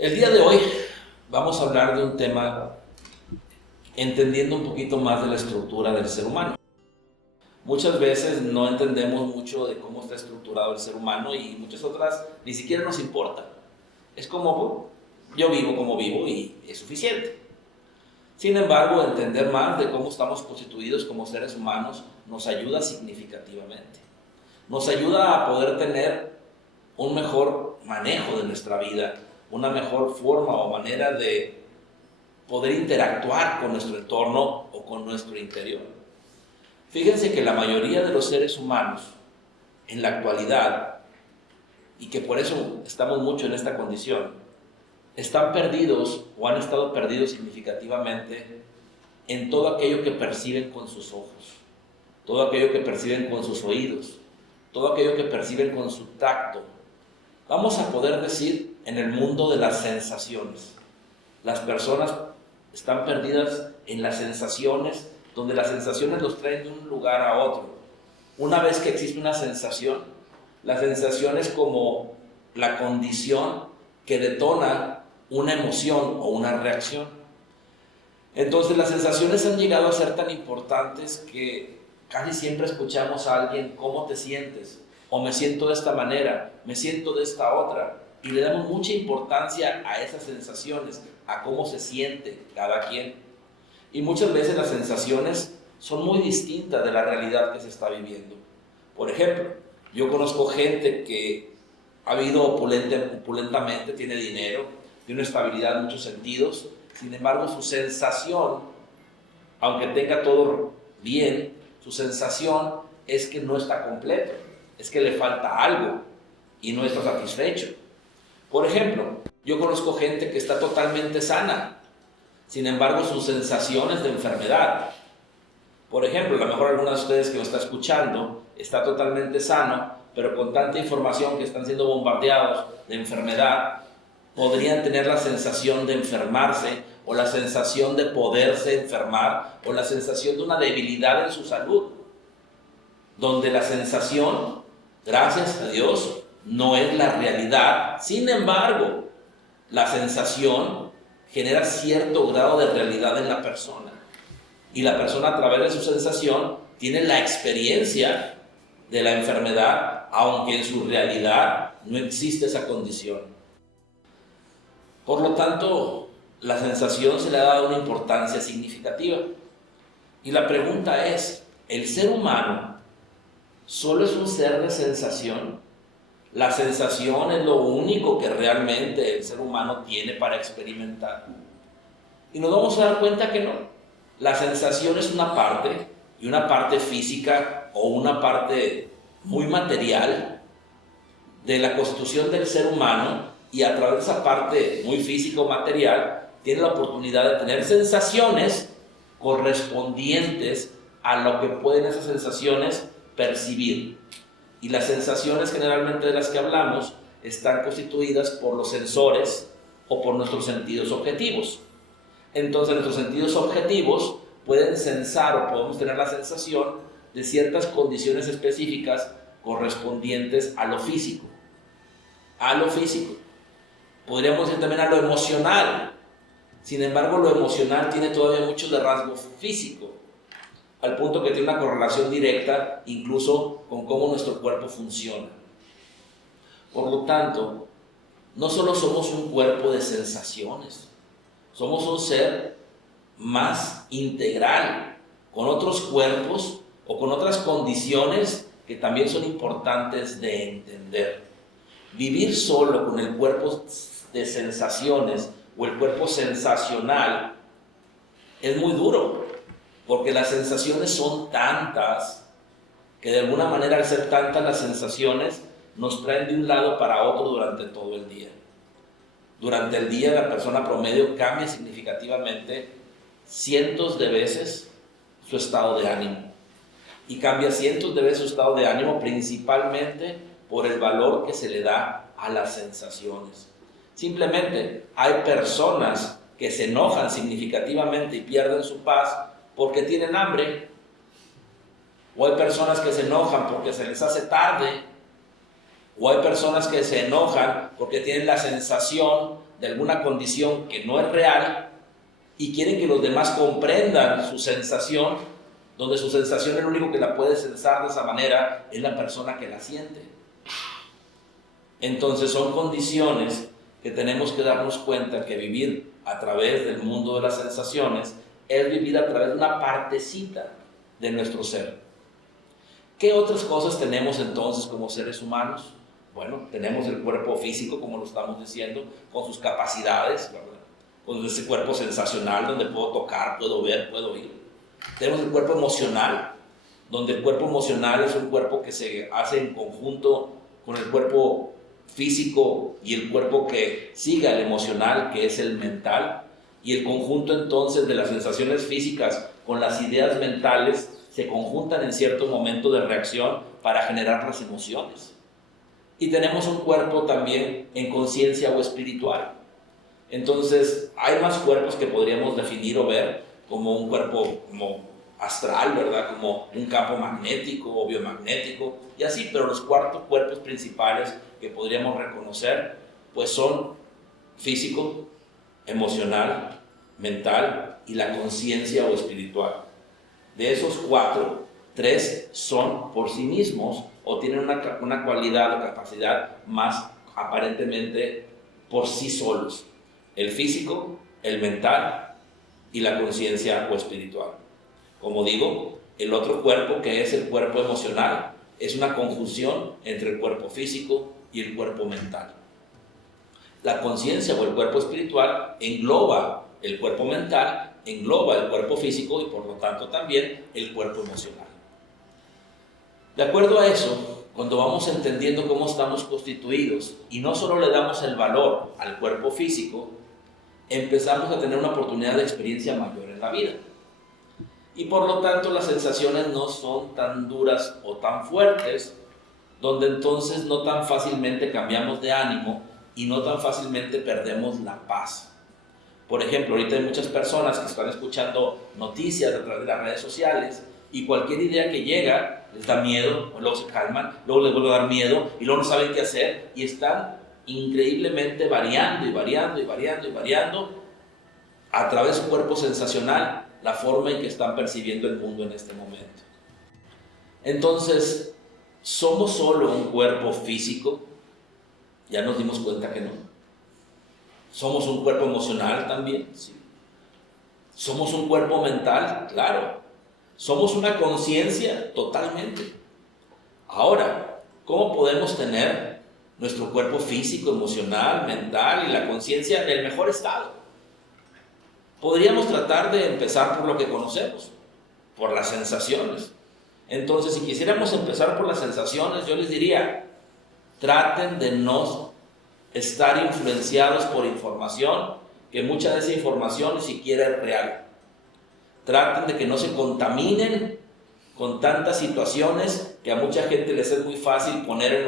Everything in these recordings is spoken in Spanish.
El día de hoy vamos a hablar de un tema entendiendo un poquito más de la estructura del ser humano. Muchas veces no entendemos mucho de cómo está estructurado el ser humano y muchas otras ni siquiera nos importa. Es como yo vivo como vivo y es suficiente. Sin embargo, entender más de cómo estamos constituidos como seres humanos nos ayuda significativamente. Nos ayuda a poder tener un mejor manejo de nuestra vida, una mejor forma o manera de poder interactuar con nuestro entorno o con nuestro interior. Fíjense que la mayoría de los seres humanos en la actualidad, y que por eso estamos mucho en esta condición, están perdidos o han estado perdidos significativamente en todo aquello que perciben con sus ojos, todo aquello que perciben con sus oídos, todo aquello que perciben con su tacto. Vamos a poder decir en el mundo de las sensaciones. Las personas están perdidas en las sensaciones, donde las sensaciones los traen de un lugar a otro. Una vez que existe una sensación, la sensación es como la condición que detona una emoción o una reacción. Entonces las sensaciones han llegado a ser tan importantes que casi siempre escuchamos a alguien: ¿cómo te sientes? O me siento de esta manera, me siento de esta otra. Y le damos mucha importancia a esas sensaciones, a cómo se siente cada quien. Y muchas veces las sensaciones son muy distintas de la realidad que se está viviendo. Por ejemplo, yo conozco gente que ha vivido opulentamente, tiene dinero, tiene una estabilidad en muchos sentidos. Sin embargo, su sensación, aunque tenga todo bien, su sensación es que no está completo, es que le falta algo y no está satisfecho. Por ejemplo, yo conozco gente que está totalmente sana, sin embargo, sus sensaciones de enfermedad. Por ejemplo, a lo mejor alguno de ustedes que me está escuchando está totalmente sano, pero con tanta información que están siendo bombardeados de enfermedad, podrían tener la sensación de enfermarse, o la sensación de poderse enfermar, o la sensación de una debilidad en su salud, donde la sensación, gracias a Dios, no es la realidad. Sin embargo, la sensación genera cierto grado de realidad en la persona, y la persona, a través de su sensación, tiene la experiencia de la enfermedad, aunque en su realidad no existe esa condición. Por lo tanto, la sensación se le ha dado una importancia significativa. Y la pregunta es: ¿el ser humano solo es un ser de sensación? ¿La sensación es lo único que realmente el ser humano tiene para experimentar? Y nos vamos a dar cuenta que no. La sensación es una parte, y una parte física o una parte muy material de la constitución del ser humano, y a través de esa parte muy física o material tiene la oportunidad de tener sensaciones correspondientes a lo que pueden esas sensaciones percibir. Y las sensaciones, generalmente de las que hablamos, están constituidas por los sensores o por nuestros sentidos objetivos. Entonces, nuestros sentidos objetivos pueden sensar o podemos tener la sensación de ciertas condiciones específicas correspondientes a lo físico. A lo físico. Podríamos decir también a lo emocional. Sin embargo, lo emocional tiene todavía mucho de rasgo físico, al punto que tiene una correlación directa incluso con cómo nuestro cuerpo funciona. Por lo tanto, no solo somos un cuerpo de sensaciones, somos un ser más integral, con otros cuerpos o con otras condiciones que también son importantes de entender. Vivir solo con el cuerpo de sensaciones o el cuerpo sensacional es muy duro, porque las sensaciones son tantas que de alguna manera, al ser tantas las sensaciones, nos traen de un lado para otro durante todo el día. Durante el día la persona promedio cambia significativamente cientos de veces su estado de ánimo, y cambia cientos de veces su estado de ánimo principalmente por el valor que se le da a las sensaciones. Simplemente hay personas que se enojan significativamente y pierden su paz porque tienen hambre, o hay personas que se enojan porque se les hace tarde, o hay personas que se enojan porque tienen la sensación de alguna condición que no es real y quieren que los demás comprendan su sensación, donde su sensación el único que la puede sensar de esa manera es la persona que la siente. Entonces son condiciones que tenemos que darnos cuenta que vivir a través del mundo de las sensaciones es vivir a través de una partecita de nuestro ser. ¿Qué otras cosas tenemos entonces como seres humanos? Bueno, tenemos el cuerpo físico, como lo estamos diciendo, con sus capacidades, ¿verdad? Con ese cuerpo sensacional donde puedo tocar, puedo ver, puedo oír. Tenemos el cuerpo emocional, donde el cuerpo emocional es un cuerpo que se hace en conjunto con el cuerpo físico y el cuerpo que sigue al emocional, que es el mental, y el conjunto entonces de las sensaciones físicas con las ideas mentales se conjuntan en cierto momento de reacción para generar las emociones. Y tenemos un cuerpo también en conciencia o espiritual. Entonces, hay más cuerpos que podríamos definir o ver como un cuerpo como astral, ¿verdad? Como un campo magnético o biomagnético, y así, pero los cuatro cuerpos principales que podríamos reconocer, pues son físico, emocional, mental y la conciencia o espiritual. De esos cuatro, tres son por sí mismos o tienen una cualidad o capacidad más aparentemente por sí solos. El físico, el mental y la conciencia o espiritual. Como digo, el otro cuerpo, que es el cuerpo emocional, es una conjunción entre el cuerpo físico y el cuerpo mental. La conciencia o el cuerpo espiritual engloba el cuerpo mental, engloba el cuerpo físico y por lo tanto también el cuerpo emocional. De acuerdo a eso, cuando vamos entendiendo cómo estamos constituidos y no solo le damos el valor al cuerpo físico, empezamos a tener una oportunidad de experiencia mayor en la vida. Y por lo tanto las sensaciones no son tan duras o tan fuertes, donde entonces no tan fácilmente cambiamos de ánimo y no tan fácilmente perdemos la paz. Por ejemplo, ahorita hay muchas personas que están escuchando noticias a través de las redes sociales y cualquier idea que llega les da miedo, luego se calman, luego les vuelve a dar miedo y luego no saben qué hacer y están increíblemente variando a través de su cuerpo sensacional la forma en que están percibiendo el mundo en este momento. Entonces, ¿somos solo un cuerpo físico? Ya nos dimos cuenta que no. ¿Somos un cuerpo emocional también? Sí. ¿Somos un cuerpo mental? Claro. ¿Somos una conciencia? Totalmente. Ahora, ¿cómo podemos tener nuestro cuerpo físico, emocional, mental y la conciencia en el mejor estado? Podríamos tratar de empezar por lo que conocemos, por las sensaciones. Entonces, si quisiéramos empezar por las sensaciones, yo les diría, traten de no estar influenciados por información, que mucha de esa información ni siquiera es real. Traten de que no se contaminen con tantas situaciones que a mucha gente les es muy fácil poner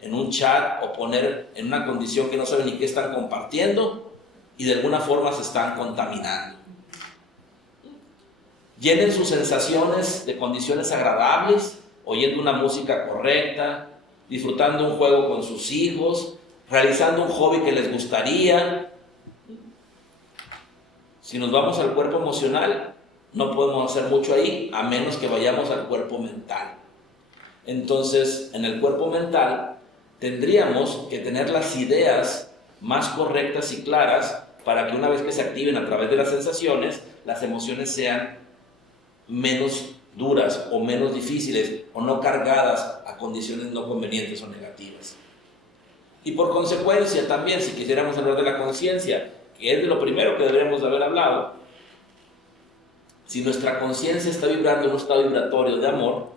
en un chat o poner en una condición que no saben ni qué están compartiendo y de alguna forma se están contaminando. Llenen sus sensaciones de condiciones agradables, oyendo una música correcta, disfrutando un juego con sus hijos, realizando un hobby que les gustaría. Si nos vamos al cuerpo emocional, no podemos hacer mucho ahí, a menos que vayamos al cuerpo mental. Entonces, en el cuerpo mental, tendríamos que tener las ideas más correctas y claras para que una vez que se activen a través de las sensaciones, las emociones sean menos duras o menos difíciles o no cargadas a condiciones no convenientes o negativas. Y por consecuencia también, si quisiéramos hablar de la conciencia, que es de lo primero que deberíamos de haber hablado, si nuestra conciencia está vibrando en un estado vibratorio de amor,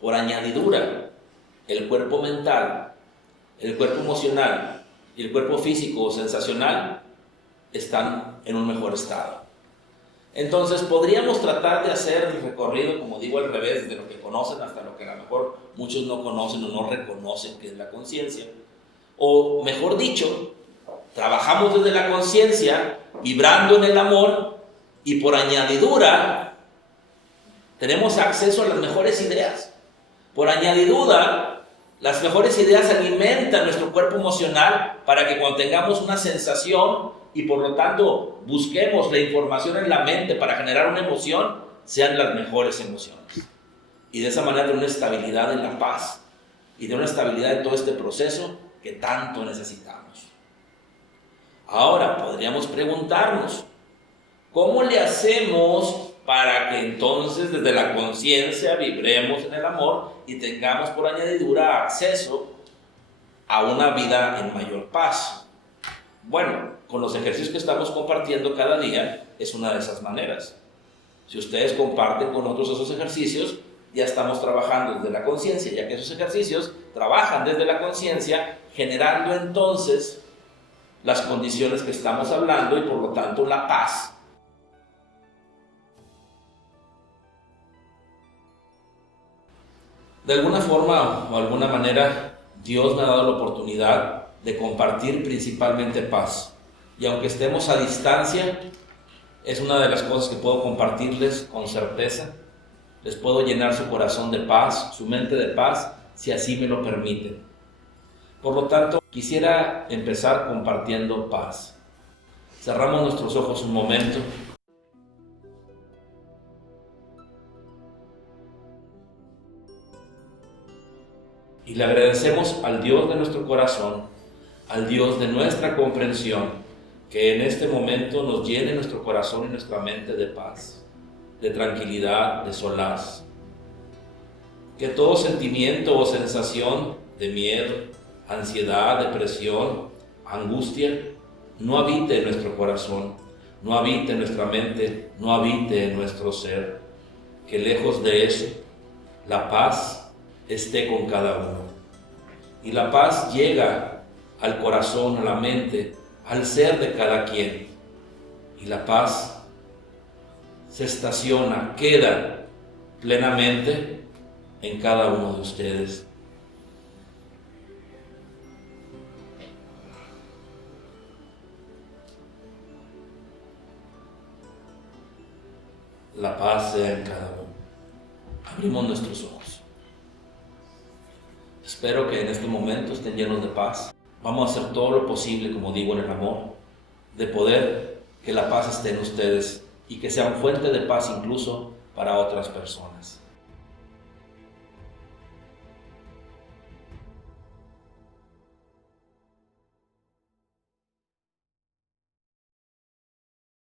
por añadidura, el cuerpo mental, el cuerpo emocional y el cuerpo físico o sensacional están en un mejor estado. Entonces podríamos tratar de hacer el recorrido, como digo, al revés, de lo que conocen hasta lo que a lo mejor muchos no conocen o no reconocen que es la conciencia. O mejor dicho, trabajamos desde la conciencia, vibrando en el amor, y por añadidura tenemos acceso a las mejores ideas. Por añadidura, Las mejores ideas alimentan nuestro cuerpo emocional para que cuando tengamos una sensación y por lo tanto busquemos la información en la mente para generar una emoción, sean las mejores emociones. Y de esa manera tener una estabilidad en la paz y de una estabilidad en todo este proceso que tanto necesitamos. Ahora podríamos preguntarnos, ¿cómo le hacemos para que entonces desde la conciencia vibremos en el amor y tengamos por añadidura acceso a una vida en mayor paz? Bueno, con los ejercicios que estamos compartiendo cada día es una de esas maneras. Si ustedes comparten con otros esos ejercicios, ya estamos trabajando desde la conciencia, ya que esos ejercicios trabajan desde la conciencia, generando entonces las condiciones que estamos hablando y por lo tanto la paz. De alguna forma o alguna manera, Dios me ha dado la oportunidad de compartir principalmente paz. Y aunque estemos a distancia, es una de las cosas que puedo compartirles con certeza. Les puedo llenar su corazón de paz, su mente de paz, si así me lo permiten. Por lo tanto, quisiera empezar compartiendo paz. Cerramos nuestros ojos un momento. Y le agradecemos al Dios de nuestro corazón, al Dios de nuestra comprensión, que en este momento nos llene nuestro corazón y nuestra mente de paz, de tranquilidad, de solaz. Que todo sentimiento o sensación de miedo, ansiedad, depresión, angustia, no habite en nuestro corazón, no habite en nuestra mente, no habite en nuestro ser. Que lejos de eso, la paz esté con cada uno. Y la paz llega al corazón, a la mente, al ser de cada quien. Y la paz se estaciona, queda plenamente en cada uno de ustedes. La paz sea en cada uno. Abrimos nuestros ojos. Espero que en este momento estén llenos de paz. Vamos a hacer todo lo posible, como digo, en el amor, de poder que la paz esté en ustedes y que sean fuente de paz incluso para otras personas.